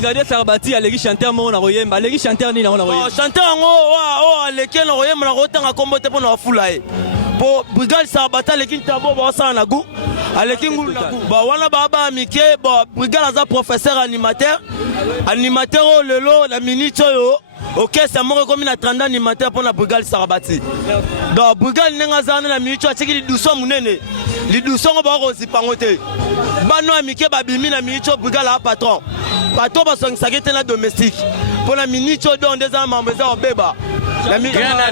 brigadier Sarbati aleki chanteur mo na royemba aleki chanteur ni na royemba chanteur ngo aleki na royemba na rotanga kombo te pona fula e po brigade Sarbati aleki ntabo ba sa na gu aleki ngulu na gu ba wana baba mike ba brigade aza professeur animateur lelo la minute yo ok c'est moi comme na 30 animateur pour la brigade Sarbati donc brigade nenga zana na minute atiki li doucement munene li doucement ba ko sipangote bano amike babimi na minute brigade la patron ba songisa te na domestique pour la minute do ndeza mambo za obeba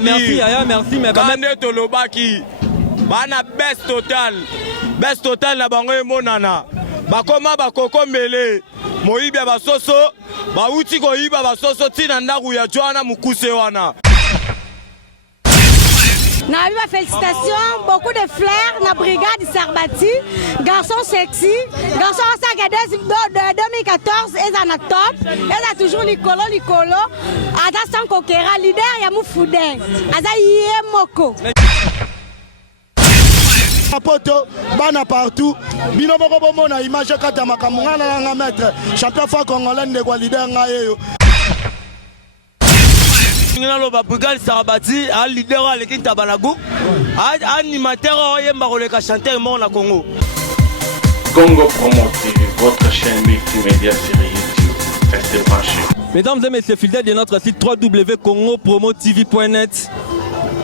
merci aya merci mais quand même to lobaki bana best total na bango emonana bakoma bakoko mbele moyibi basoso bauti koyiba basoso tina ndaku ya jwana mukuse wana. Naïva, félicitations, beaucoup de fleurs, la brigade Sarbati, garçon sexy, garçon en 2014, ils en a top, ils ont toujours l'icolo, Ada sans coquera, leader, Yamou Foudin, Ada Yemoko. Poto, bana partout, bino boko mona image kata makamungana nga maître, champion fois congolais de quoi leader nga yeyo. Ngalo brigade Sarbati a leader à l'équipe Tabanagu animateur yemba koleka chanteur mo na Congo. Congo Promo TV, votre chaîne multimédia sur YouTube. Restez branchés. Mesdames et messieurs, fidèles de notre site www.congopromotv.net.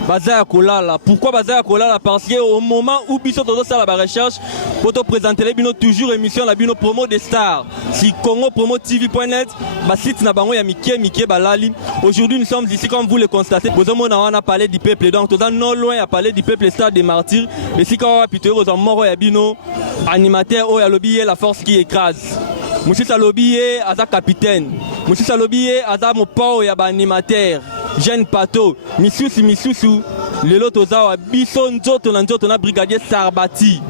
Bazaya Kolala. Pourquoi Bazaya Kolala? Parce qu'au moment où Bisso Todo ça la recherche, pour te présenter les bino toujours émission la bino promo des stars. Si congopromotv.net, bah site na bango ya Mike Balali. Aujourd'hui nous sommes ici comme vous le constatez. On a parlé du peuple donc tout non loin à parler du peuple star des martyrs. Et si quand on a plutôt aux morts ya bino animateur au ya lobby la force qui écrase. Monsieur Salobi aza capitaine. Monsieur Salobi aza mo pao ya ba animateur. Jeune Pato, Misusu, le Lotozawa, Bisson, Nzoto na brigadier Sarbati.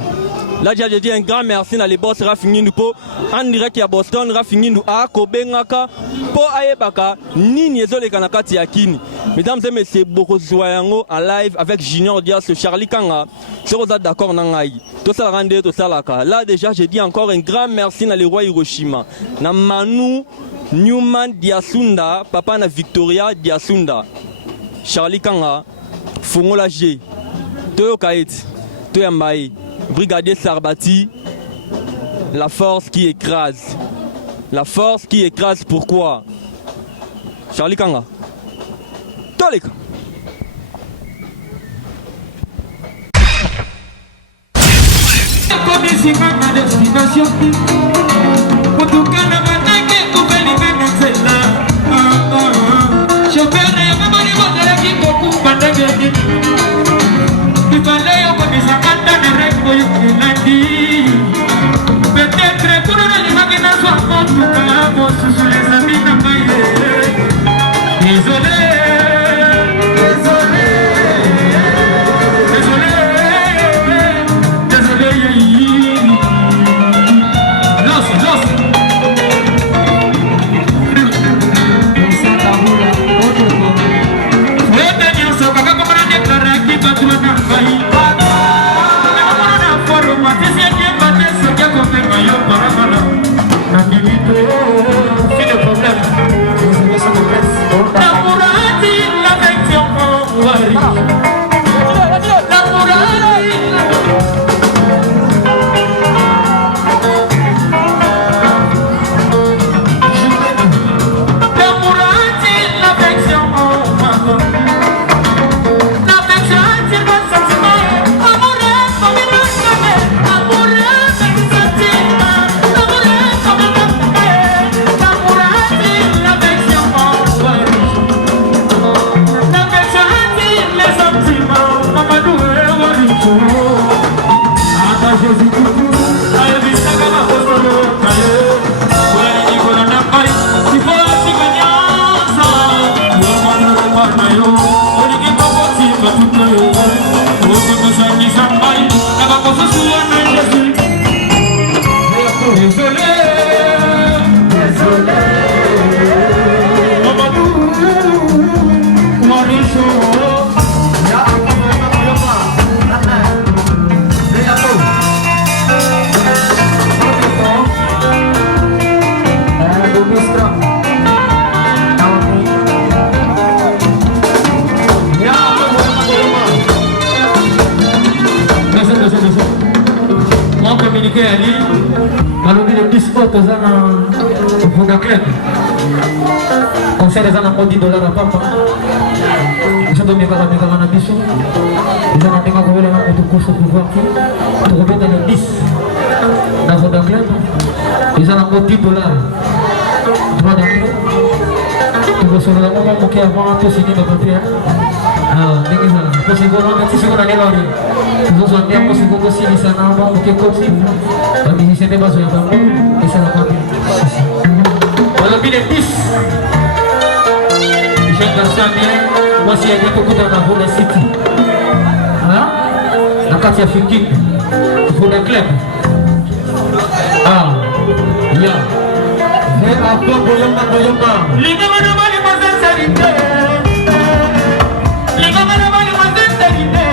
Là, j'ai dit un grand merci à les boss Rafini Nupo, en direct à Boston, Rafini Nupo, à Kobengaka, Po Ayebaka, Nini Ezole Kanakati Yakini. Mesdames et messieurs, beaucoup soyango en live avec Junior Diaz, Charlie Kanga, c'est vous êtes d'accord Nangaï. Tout ça rende, tout ça là. Là, déjà, j'ai dit encore un grand merci à les rois Hiroshima. Na Manu, Newman Diasunda, papa na Victoria Diasunda, Charlie Kanga, Fongola G, Toyo Kaet, Toyo Mbaye, brigadier Sarbati, la force qui écrase. La force qui écrase, pourquoi? Charlie Kanga, Tolika. Fine Mon communiqué à lui, alors il est plus haut aux ans pour le club. Conseil des ans à $10 à papa. Ils ont donné un bichon. Ils ont donné un course pour pouvoir pour remettre les 10 dans le club. Ils ont donné $10. Droit d'entrée. Tu veux sur le moment pour qu'il y ait avant tout signé le papier. Ah, pour ce qu'on a dit, c'est qu'on a gagné. Nous avons bien aussi beaucoup de ça n'a pas beaucoup de choses. Mais c'était pas besoin d'en et ça n'a pas bien. On a mis les 10. J'ai garçon bien. Moi, s'il y a beaucoup dans la Voda City. Hein? La Katia Fikin. Voda Club. Ah, ya. Et après, Boyamba. Les gars, on va les manger salité. Les gars, on va les manger salité.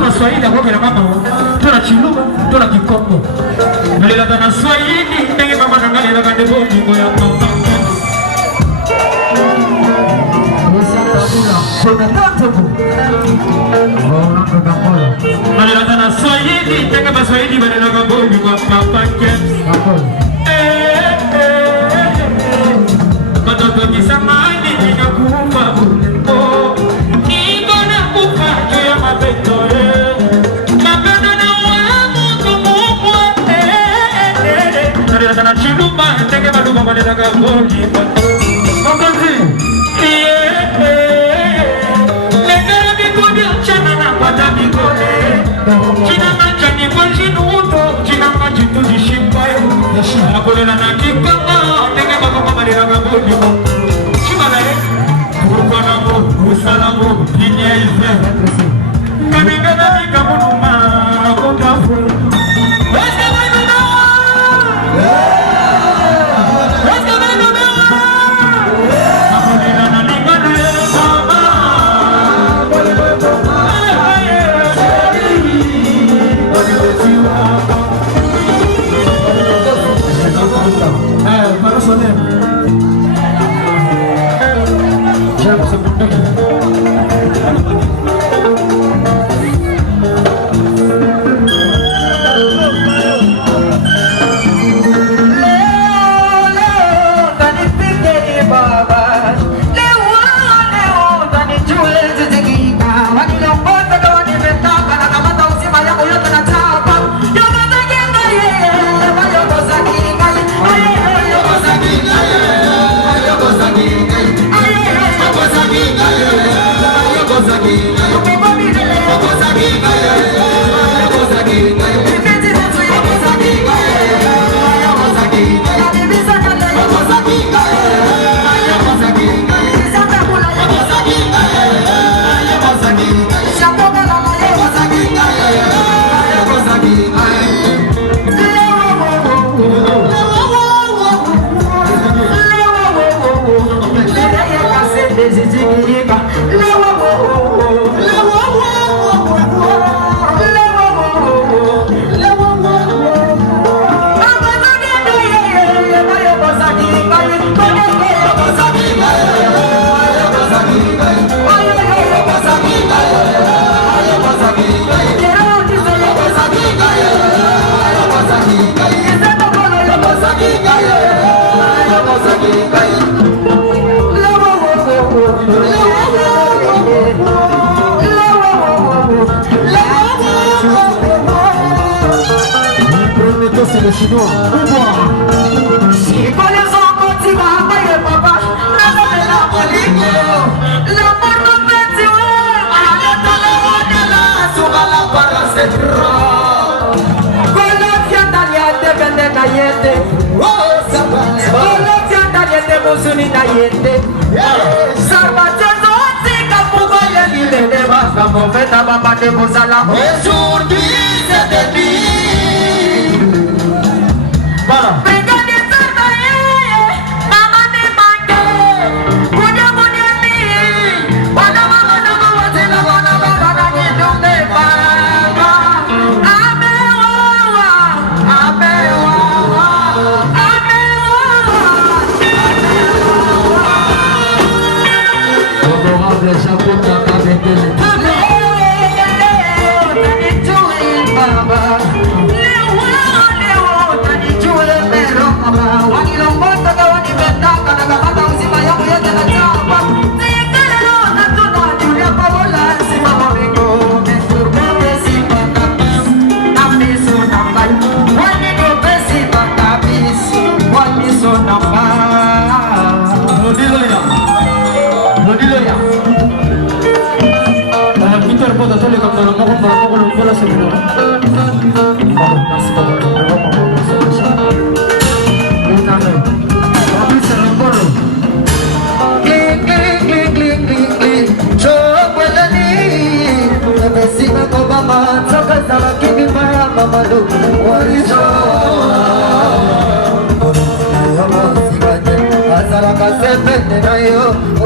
na Swahili akokela mama to na Chiluba to na Kikongo nalelaka na Swahili ndenge mama na ngai elaka ndeko ndingo ya mama nalelaka na Swahili ndenge Baswahili balelaka ndingo ya papa Batoto kisamani ninakufa Ningona kufa juu ya mapendo Mapendo na wamu kumukwa Nalilaka na Chiluba ndenge baluba balelaka boli Mokozi Legara bikodi uchana na kwata bikode Chinanga chani kwa jinuto Chinanga jitu jishimbayo Nakolela na kikama ndenge bakoma balelaka boli Chimalae Kurukwanamo, Usalamo, Pinyaize Kanengana Nikamuduma, Kotafu Weska Vainuna Weska Vainuna Nakonina na Ningane Mama C'est le chinois. Si les enfants t'y va, et papa, la police, la porte de arrête la sur la parole, Colombia Daliate, Bende Nayete, oh, ça va, Colombia Daliate, Mosuni Nayete, Sarbatia, Kapugoya, l'île de Basta, Mofeta, Baba de Bosala, aujourd'hui, c'est de lui. Voilà.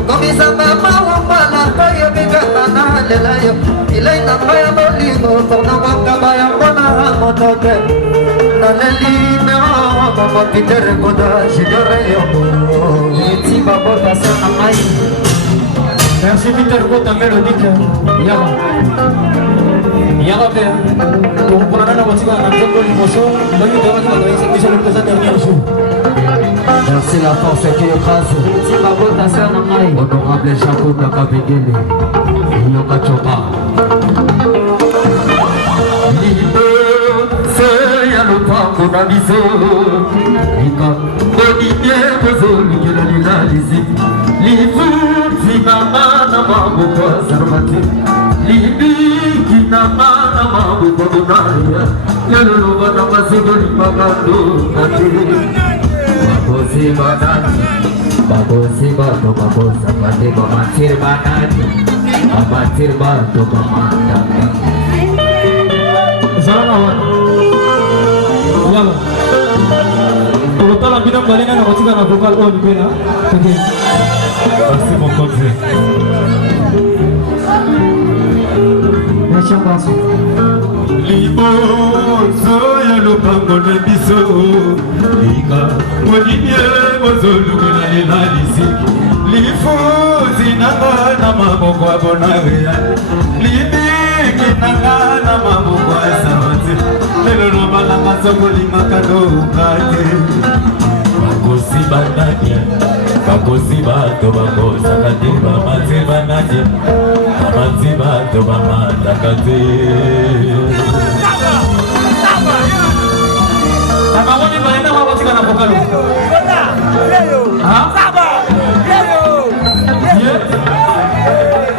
Komisa mama wapala toyo bigana na lelayo ilai na paya bolingo transport na bakaba ya mbona motote Nalelina mama Peter Goda Jidore yoko Eti babota sana mai Merci Peter Goda mélodique Yama Yama père Pour prendre la voiture à Namzoko Limoso Bonne nuit de votre exécution le présent dernier jour Merci la force qui écrase Eti babota sana mai Honorable Jacob Nakabegele Yoka Chopa Lupango na biso Ika Bonine bozo Likela lila lisi Lifu Zinama na mambo kwa sarmati Libiki na mana mambo kwa bonaria Lelolo wana masigo limagando Kati Babosi banani Babosi bato babosa Pate bamatir banani Bamatir bato bamanda Zara wana Yalla. Pour autant, la binôme balena na kotika na vocal au libéra. OK. Merci mon conseil. Merci beaucoup. Libo soya lopango na biso. Lika modibie bozolu na lela lisiki. Lifu zinanga na maboko abonarea. Libiki nanga na maboko asawati. Lelo no balanga sokoli makado kate Bakosi bananye Bakosi bato bakosa kate Bamati bananye Bamati bato bamata kate Tabawoni balena wakotika na vokalo Ha? Saba! Yeah?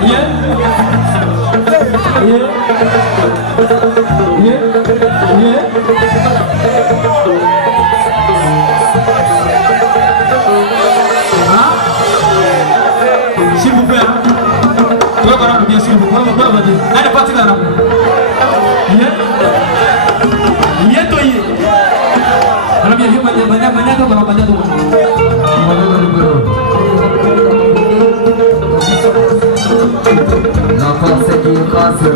Yeah? Yeah? Yeah? Yeah. Hein? S'il vous plaît. Tu vas voir bien s'il vous plaît. Allez, parti là. Yeah. Yeah, toi. Alors bien, viens la force qui écrase.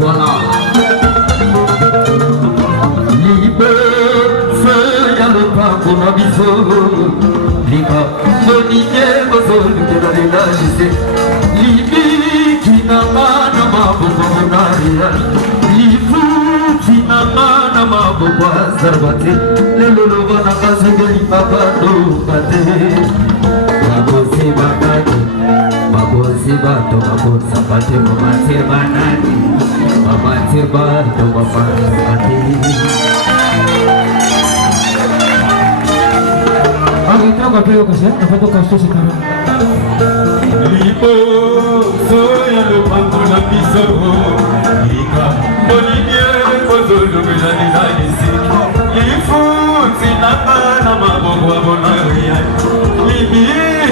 Voilà. Kuna biso Lika Monike Bozol Kena lela jise Libi Kinama na maboko monaria Lifu Kinama na maboko azarbate Lelolo wana kazegeli babado bate Babosi banani Babosi bato babosa bate Mamatir banani Mamatir bato babado bate Troca pego que sea, no toca esto se cara. Lipo soya lo pango la piso. Ika Bolivia pozolo que la ni disi. Lifu sinaka na maboko abonaria. Libi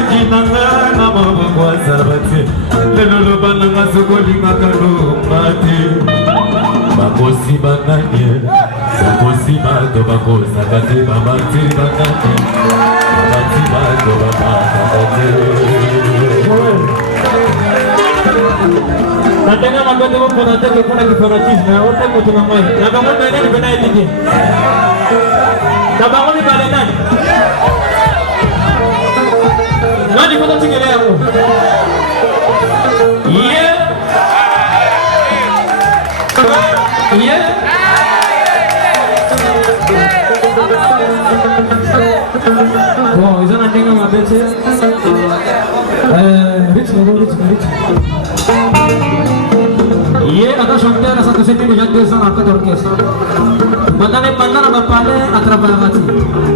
kinanga na maboko sarabati. Lelo bananga sokoli makalo mati. Bakosi bananye. Bakosi bato bakosa kate babati bananye. Nataka mabete kwa nataka kuna kifanatisme na wote mtu na mmoja. Na kama nani nipenda hili. Na bango ni pale nani? Nani kwa tingele yako? Yeah. Yeah. Bon, ils ont un dingue à ma bête. Rich. Hier, quand chanteur, ça te fait déjà 2 ans après l'orchestre. Pendant la parler à travers la radio.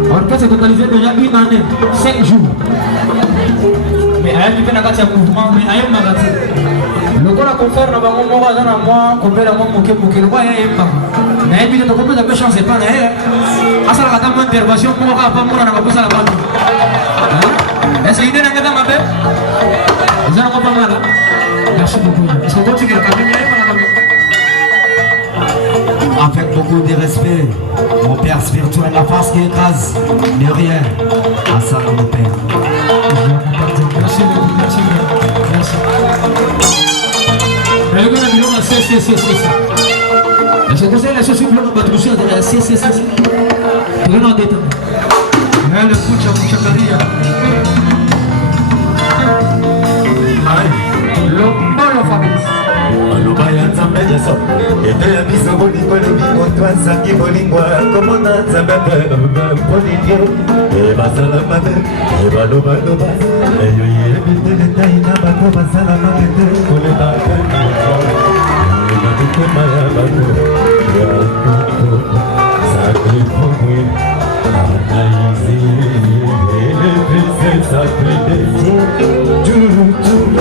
L'orchestre est totalisé déjà 1 année, 5 jours. Mais il y a un mouvement, mais il y a un magasin. Le gars a conféré dans mon mois, dans un mois, combien de mois, le roi est pas. Mais il y a beaucoup de chance, c'est pas là. À ça, la intervention, pour moi, pas moi, on a posé la bande. Est-ce qu'il y a un ma bête? Vous avez pas mal. Merci beaucoup. Est-ce qu'on continue la caméra? Avec beaucoup de respect, mon père spirituel, la face qui écrase, ne rien. À ça, mon père. Merci beaucoup, merci. Le gars a mis Je conseille la chaussure pour battre si. Prenons en détail. Le Pucha Maria. L'Ombolo Fabrice. Alubaya nzambe jeso ete ya biso bolingo lebingo twasangi bolingwa komona nzambe polingo ebasala mabe ebalobaloba eyo yebi te letai na bato basala mabe te koleba ebakokoma ya bato yakoko sakripomwe anaizi elevise sakrede turuturu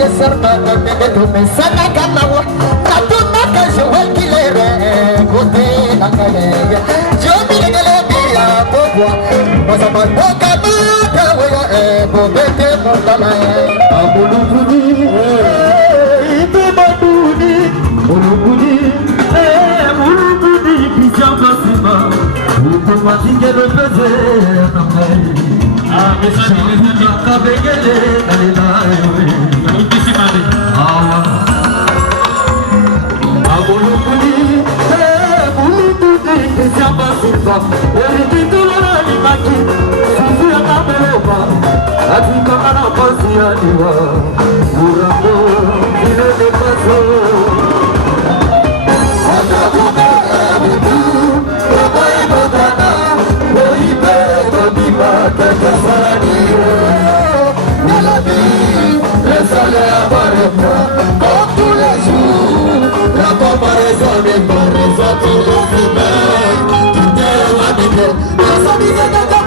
de serpente de tumesana kanawa tatuna kajowe kilere kote nakale jo bilegele biya bobwa masabandoka buka weya bobete mondala amulukuni ibebaduni mulukuni mulukuni Christian Plasima automatique le faisait ah mais ça les kabegele dalila ici mari ah amulukuni mulukuni Christian Plasima et tout le maki sufi akabeloba atika kana pasi adiwa uramo ile de paso le soleil apparaît comme tous les jours. La comparaison n'est pas raison pour les humains. Tout est ramité, les amis de ta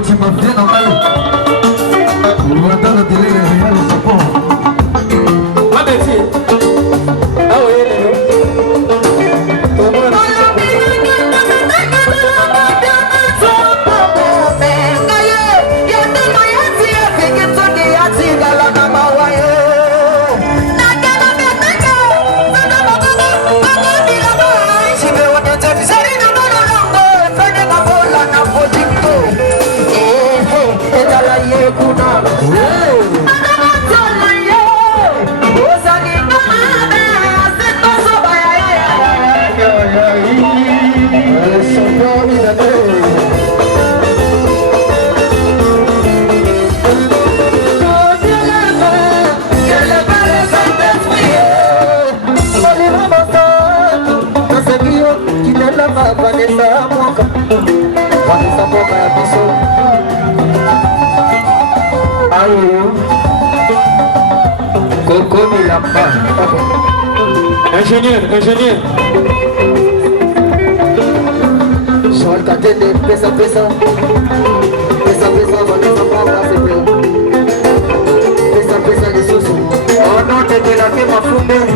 Tu m'as fait dans ma vie. On va dans le télé, regarde le support. Ah, mais si. Ah oui, ingénieur. Joel Katende, pesa, Vanessa Pabla, pesa, les sous. Oh non, t'étais là, t'es ma fumée.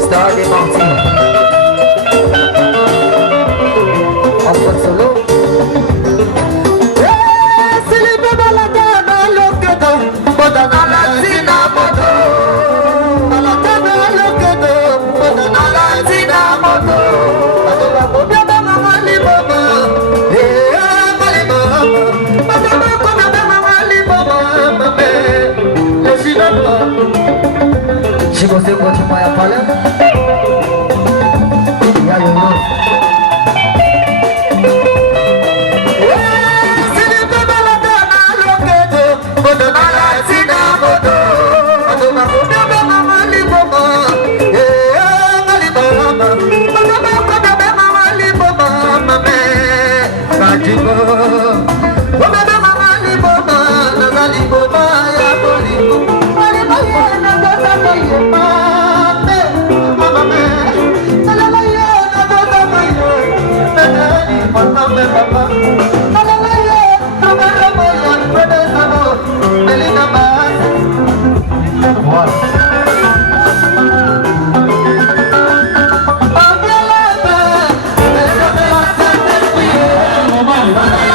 Star des Martins. Alfred Solo. C'est les bébés la dame, l'okedo. Bodana la zina, moto. La dame, l'okedo. Bodana la zina, moto. La bébé, maman, les bébés. Si você pode mais falando, e aí eu não. Se ele bebe la dana loquedo, bodo na latina bodo, bodo na bebe mama liboma, liboma, bodo na bebe mama liboma, mame, kadibo, bebe mama liboma, na liboma ya bolimbo. Voilà.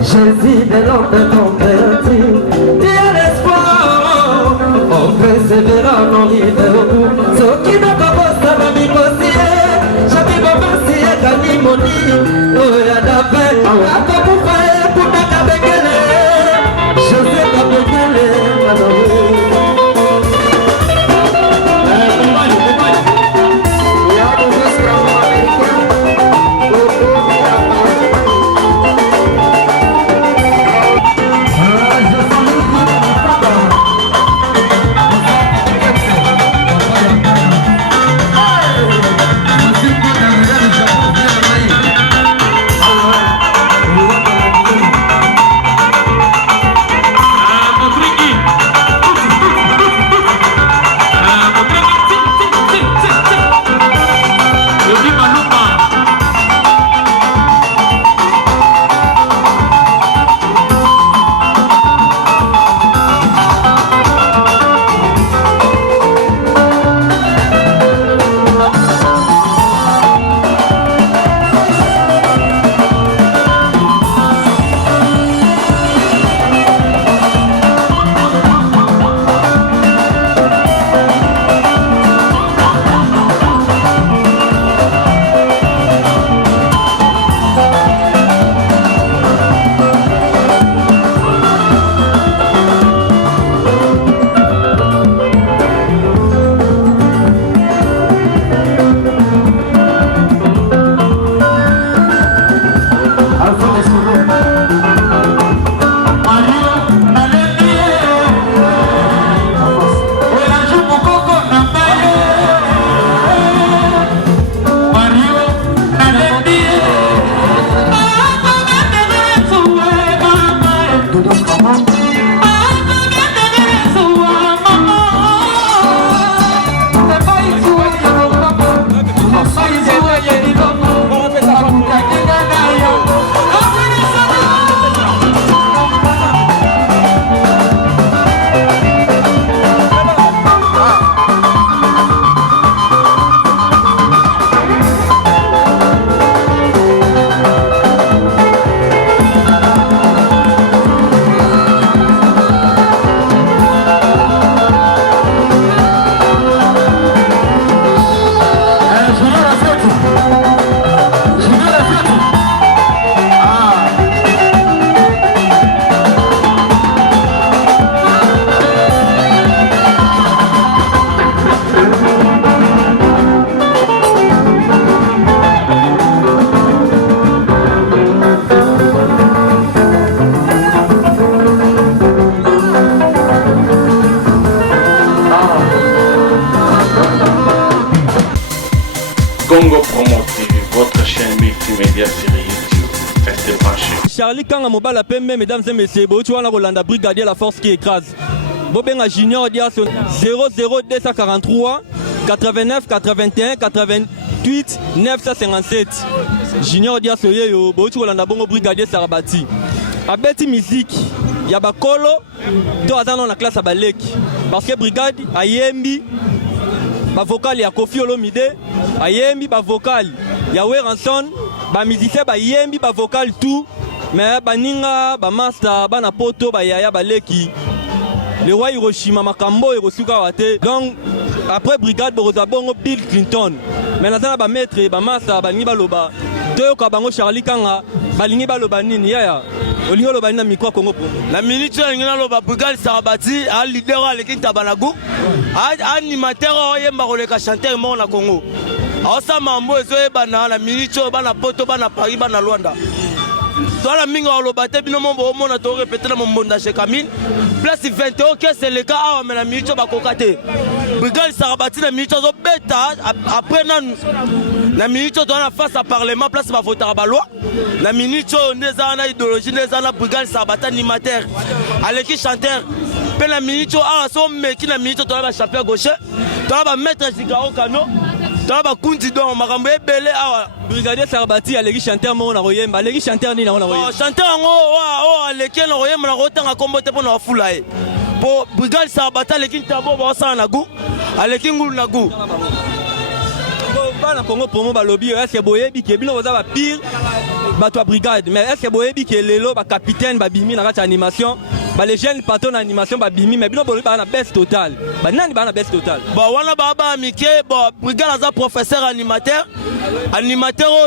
Jésus de l'homme converti, il y a l'espoir, on persévère, on arrive au bout. Ce qui n'a pas passé à mi possible, j'avais pas passé à Canimoni, oh y'a d'appel, à quoi vous faites pour t'accabeguer, je sais pas beguer, Congo Promo TV, votre chaîne multimédia sur YouTube. Restez branchés. Charlie Kanga Mobala Pembe, mesdames et messieurs, tu vois la Rolanda Brigadier, la force qui écrase. Bobenga Junior Dia 00243 89 81 88 957. Junior Dia Soyeyo, tu Rolanda Bongo Brigadier Sarabati. Abeti musique, Yabakolo, to azano na classe à Balek. parce que brigade ayembi ba vocal ya Kofi Olomide, ayembi ba vocal ya Weranson, ba musicien ba yembi ba vocal tout, mais baninga ba master ba na poto ba yaya ba leki. Le roi Hiroshima makambo erosuka wate. Donc après brigade Borozabongo Bill Clinton. Mais nazana ba maître ba master ba ni ba loba. Deux ka bango Charlie Kanga ba lingi ba loba nini yaya. Olingo loba na micro Congo Promo. La minute ngina loba brigade Sarabati a leader aleki tabanagu. Animateur oyemba koleka chanteur mo na Congo. Asa mambo ezoyebana la minute bana poto bana Paris bana Luanda. Dans la minga olobate bino mombo mona to répéter na mombonda chez Camille. Place 21 OK c'est le cas mais la minute ba kokate. Brigade Sarabati la minute zo beta après na minute to na face à parlement place ba voter ba loi. La minute neza na idéologie neza na brigade Sarabati animateur. Aleki chanteur. Pe la minute so meki na minute to ba champion gauche. To ba mettre Zigaro Kano. To ba kundi don makambo ebele awa. Brigadier Sarabati aleki chanteur mo na royemba, aleki chanteur ni na royemba. Chanteur ngo aleki na royemba na rotanga kombo te pona fula e. Po brigade Sarabati aleki tabo ba sa na gu, aleki ngulu na gu. Bana Congo Promo balobi est-ce que boyebi ke bino za ba pire bato brigade, mais est-ce que boyebi ke lelo ba capitaine ba bimi na kati animation, ba les jeunes patron animation ba bimi mais bino bolobi ba na baisse totale. Ba nani ba na baisse totale. Ba wana ba mike ba brigade za professeur animateur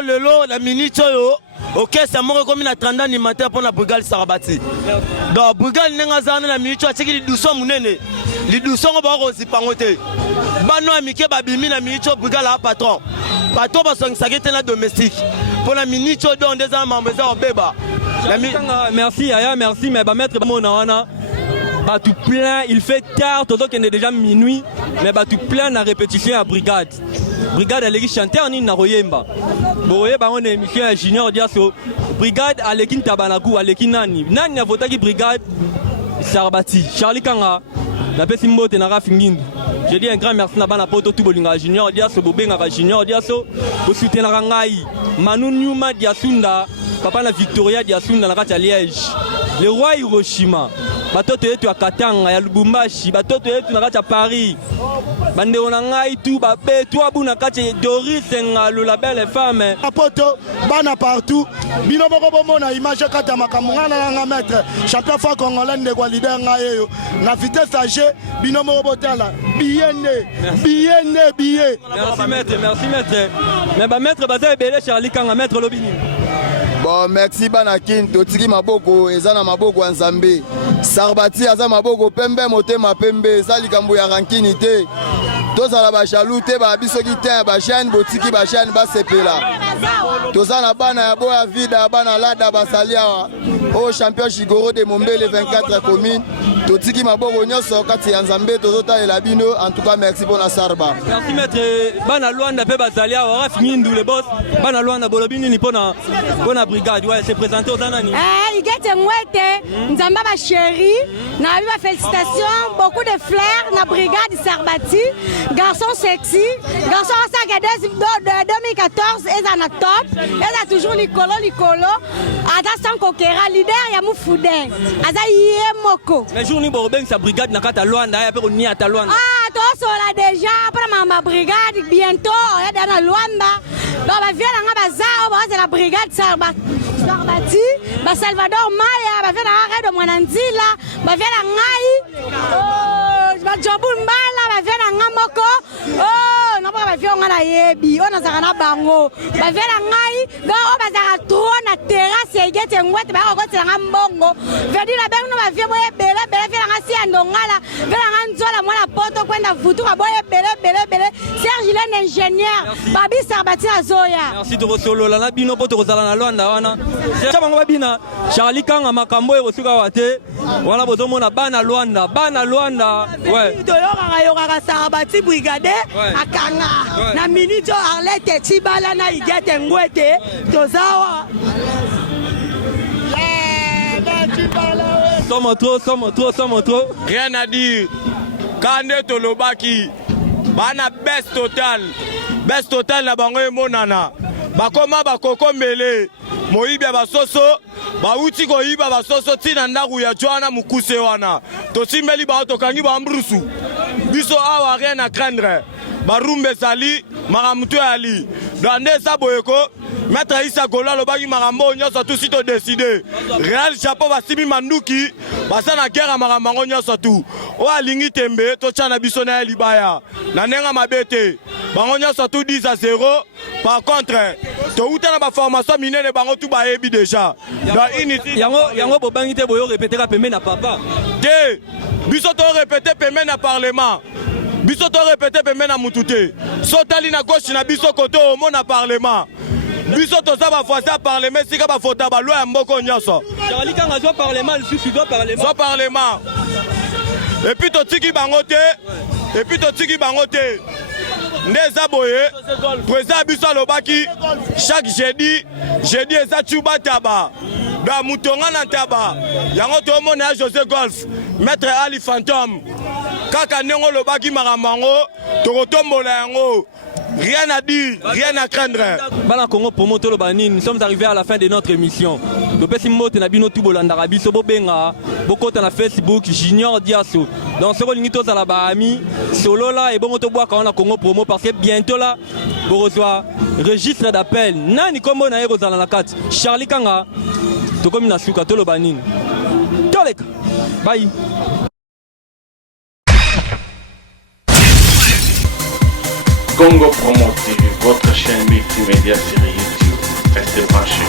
lelo la minute yo. OK, c'est moi comme na 30 animateur pour la brigade Sarabati. Donc brigade nenga za na minute atiki li doucement munene. Li doucement ba ko zipangote. Bano amike ba bimi na minute brigade la patron. Patron ba song sagete na domestique. Pour la minute do ndeza mambo za obeba. Merci Aya, merci mais ba mettre mona wana. Bah tout plein, il fait tard, tout qu'il est déjà minuit, mais bah tout plein na répétition à brigade. Brigade aleki chanteur ni na royemba. Boye ba on émission junior diaso. Brigade aleki tabanaku aleki nani. Nani na votaki brigade Sarabati. Charlie Kanga na pesi mbote na rafingindu. Je dis un grand merci na bana poto tout bolinga junior diaso bobenga ba junior diaso. Bo soutenir ngai. Manu Nyuma diasunda, papa na Victoria diasunda na kati ya Liège. Le roi Hiroshima. Batoto yetu ya Katanga ya Lubumbashi, batoto yetu na kati ya Paris. Bande ona ngai tu babe tu abuna kati Doris ngalo la belle femme. Apoto bana partout. Bino boko bomona image kata makamungana na nga maître. Champion fois congolais de quoi leader ngayo. Na vitesse âgée bino moko botala. Billet. Merci maître. Mais ba maître baza ebele Charlie Kanga maître lobini. Bon merci banakin totiki maboko ezana maboko nzambe. Sarabati aza maboko pembe motema pembe zalikambo ya rankini te. Tozala ba jaloux te ba bisoki te ba chaîne botiki ba chaîne ba sepela. Tozana bana ya boya vida bana lada basalia au champion Chigoro de Mombele 24 communes. Totiki maboko nyoso kati ya nzambe tozota elabino en tout cas merci pour la Sarba. Merci maître bana Luanda pe basalia wa fingindu le boss. Bana Luanda bolobini ni pona brigade ouais c'est présenté aux nani. Igete Mwete nzamba ba chéri na viva félicitations beaucoup de fleurs na brigade Sarabati. Garçon sexy, garçon ça de 2014 et na top, et a toujours likolo. Ada sans kokera leader ya mufude. Ada yemoko. Mais jour ni borobeng sa brigade na kata Luanda ya pe ni ata Luanda. Ah, to sola déjà pour ma brigade bientôt ya dans Luanda. Donc ba vient nga bazao ba la brigade Sarabati, ba Salvador Maya, ba vient na arrêt de Mwananzila, ba vient na ngai. Oh, ba Jobul Mbala, ba vient na ngamoko. Oh, non ba vient nga na yebi, on a zakana bango. Ba vient na ngai, donc on ba zaka trop na terrasse Igete Mwete ba ko tsanga mbongo. Vedi la beng no ba vient boye bele vient nga si andongala, vient nga nzola mwana poto kwenda vutuka boye bele. Serge Lene ingénieur, Babi Sarabati Azoya. Merci de rosolo la bino poto kozala na Luanda wana. C'est bango babina Charlie Kanga makambo e rosuka wate. Wana bozomona bana Luanda. Ouais. Yoka Sarabati brigade akanga. Na minute Arlette Tibala na Igete Ngwete tozawa. Somme trop. Rien à dire. Kande Tolobaki. Bana baisse totale na bango emonana. Bakoma bakoko mbele. moyibi ya basoso bauti koyiba basoso ntina ndako ya jwana mokuse wana tosimbeli bao tokangi bambrusu biso awa rien à craindre barumba ezali makambo to yali dande eza boyeko maître isa gola alobaki makambo oyo nyonso tu si todeside real chapeau basimi manduki baza na guerre ya makambo yango nyonso tu oyo alingi tembe totya na biso na ye libaya na ndenge mabe te bango nyonso tu 10-0. Par contre touta na baformation minene bango tu bayebi déjà yango bobangi te boyo répétera pembe na papa te biso to répéter pembe na parlement biso to répéter pembe na mutu te sotali na gauche na biso kote omona parlement biso toza bafoisa parlement sika bafota balwa ya mboko nyonso Charlikanga zwa parlement lisusu zwa parlement et puis totiki bango te nde eza boye président biso alobaki chaque jeudi eza tuba taba da mutonga na taba yango tomona ya José Golf maître Ali Fantôme kaka ndenge olobaki makambo yango tokotombola yango. Rien à dire, rien à craindre. Bana Congo promo tolo banini, nous sommes arrivés à la fin de notre émission. Topesi mote na bino tu bolanda biso bobenga bokota na Facebook Junior Diasso. Donc ce que tous à la Bahami, solo là et bon to bois quand on a Congo promo parce que bientôt là vous reçoit registre d'appel. Nani kombo na yeko zala na kati. Charlikanga to comme na suka tolo banini. Toleka. Bye. Congo Promo TV, votre chaîne multimédia sur YouTube. Restez branchés.